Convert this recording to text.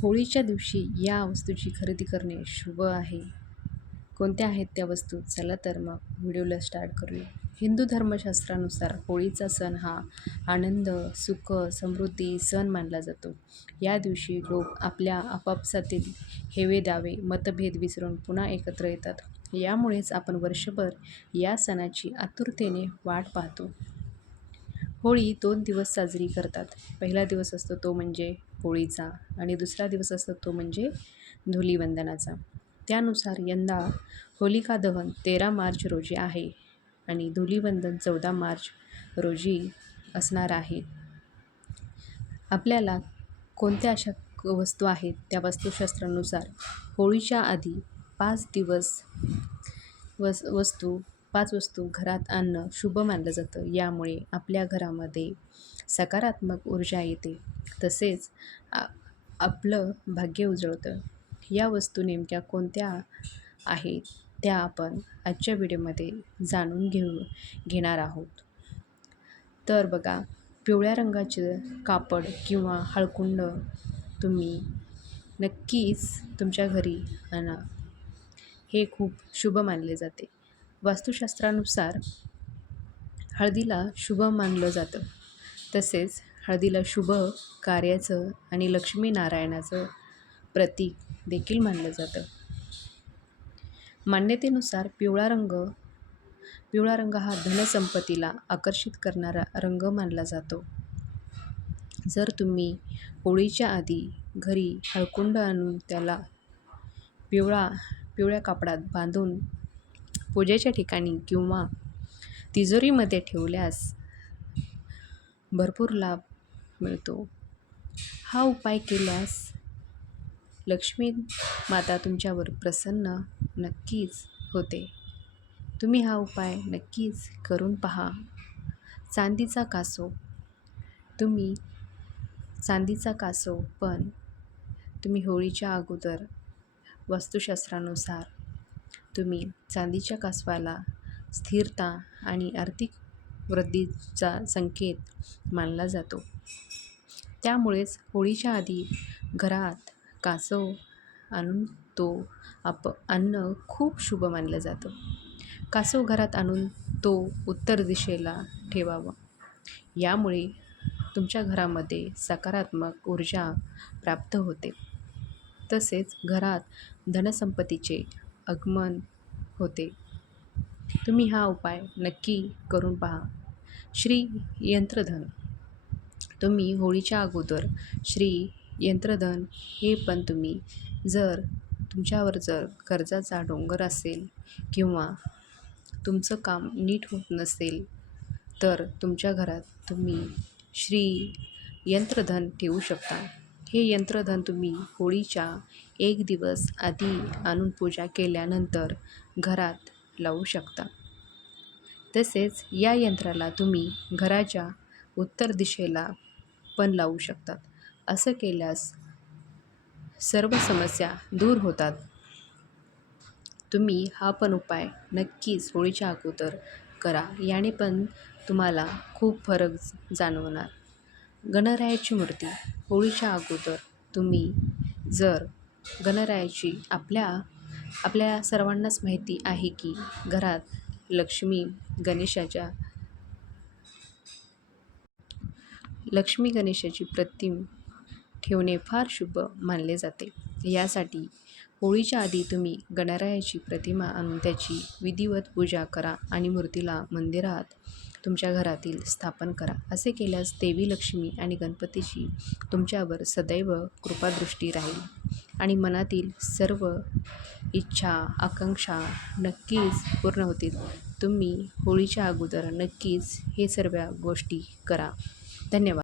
होळीच्या दिवशी या वस्तूची खरेदी करणे शुभ आहे. कोणत्या आहेत त्या वस्तू? चला तर मग व्हिडिओला स्टार्ट करूया. हिंदू धर्मशास्त्रानुसार होळीचा सण हा आनंद सुख समृद्धी सण मानला जातो. या दिवशी लोक आपल्या आपापसातील हेवे दावे मतभेद विसरून पुन्हा एकत्र येतात. यामुळेच आपण वर्षभर या सणाची आतुरतेने वाट पाहतो. होळी दोन दिवस साजरी करतात. पहिला दिवस असतो तो म्हणजे होळीचा आणि दुसरा दिवस असतो तो म्हणजे धुलीवंदनाचा. त्यानुसार यंदा होलिका दहन तेरा मार्च रोजी आहे आणि धुलीवंदन चौदा मार्च रोजी असणार आहे. आपल्याला कोणत्या अशा वस्तू आहेत? त्या वस्तुशास्त्रानुसार होळीच्या आधी पाच दिवस वस वस्तू पाच वस्तू घरात आणणं शुभ मानलं जातं. यामुळे आपल्या घरामध्ये सकारात्मक ऊर्जा येते. तसेच आ आपलं भाग्य उजळतं. या वस्तू नेमक्या कोणत्या आहेत त्या आपण आजच्या व्हिडिओमध्ये जाणून घेऊ घेणार आहोत. तर बघा पिवळ्या रंगाचे कापड किंवा हळकुंड तुम्ही नक्कीच तुमच्या घरी आणा. हे खूप शुभ मानले जाते. वास्तुशास्त्रानुसार हळदीला शुभ मानलं जातं. तसेच हळदीला शुभ कार्याचं आणि लक्ष्मीनारायणाचं प्रतीक देखील मानलं जातं. मान्यतेनुसार पिवळा रंग पिवळा रंग हा धनसंपत्तीला आकर्षित करणारा रंग मानला जातो. जर तुम्ही होळीच्या आधी घरी हळकुंड आणून त्याला पिवळा पिवळ्या कापडात बांधून पूजेच्या ठिकाणी किंवा तिजोरीमध्ये ठेवल्यास भरपूर लाभ मिळतो. हा उपाय केल्यास लक्ष्मी माता तुमच्यावर प्रसन्न नक्कीच होते. तुम्ही हा उपाय नक्कीच करून पहा. चांदीचा कासो तुम्ही चांदीचा कासो पण तुम्ही होळीच्या अगोदर वास्तुशास्त्रानुसार तुम्ही चांदीच्या कासवाला स्थिरता आणि आर्थिक वृद्धीचा संकेत मानला जातो. त्यामुळेच होळीच्या आधी घरात कासव आणून तो आप आणणं खूप शुभ मानलं जातं. कासव घरात आणून तो उत्तर दिशेला ठेवावा. यामुळे तुमच्या घरामध्ये सकारात्मक ऊर्जा प्राप्त होते. तसेच घरात धनसंपत्तीचे आगमन होते. तुम्ही हा उपाय नक्की करून पहा. श्री यंत्रधन. तुम्ही होळीच्या अगोदर श्री यंत्रधन हे पण तुम्ही जर तुमच्यावर जर कर्जाचा डोंगर असेल किंवा तुमचं काम नीट होत नसेल तर तुमच्या घरात तुम्ही श्री यंत्रधन ठेवू शकता. हे यंत्रधन तुम्ही होळीच्या एक दिवस आधी आणून पूजा केल्यानंतर घरात लावू शकता. तसेच या यंत्राला तुम्ही घराच्या उत्तर दिशेला पण लावू शकतात. असं केल्यास सर्व समस्या दूर होतात. तुम्ही हा पण उपाय नक्कीच होळीच्या अगोदर करा. याने पण तुम्हाला खूप फरक जाणवणार. गणरायाची मूर्ती होळीच्या अगोदर तुम्ही जर गणरायाची आपल्या आपल्या सर्वांनाच माहिती आहे की घरात लक्ष्मी गणेशाच्या लक्ष्मी गणेशाची प्रतिम ठेवणे फार शुभ मानले जाते. यासाठी होळीच्या आधी तुम्ही गणरायाची प्रतिमा आणून त्याची विधिवत पूजा करा आणि मूर्तीला मंदिरात तुमच्या घरातील स्थापन करा. असे केल्यास देवी लक्ष्मी आणि गणपतीची तुमच्यावर सदैव कृपादृष्टी राहील आणि मनातील सर्व इच्छा आकांक्षा नक्कीच पूर्ण होतील. तुम्ही होळीच्या अगोदर नक्कीच हे सर्व गोष्टी करा. धन्यवाद.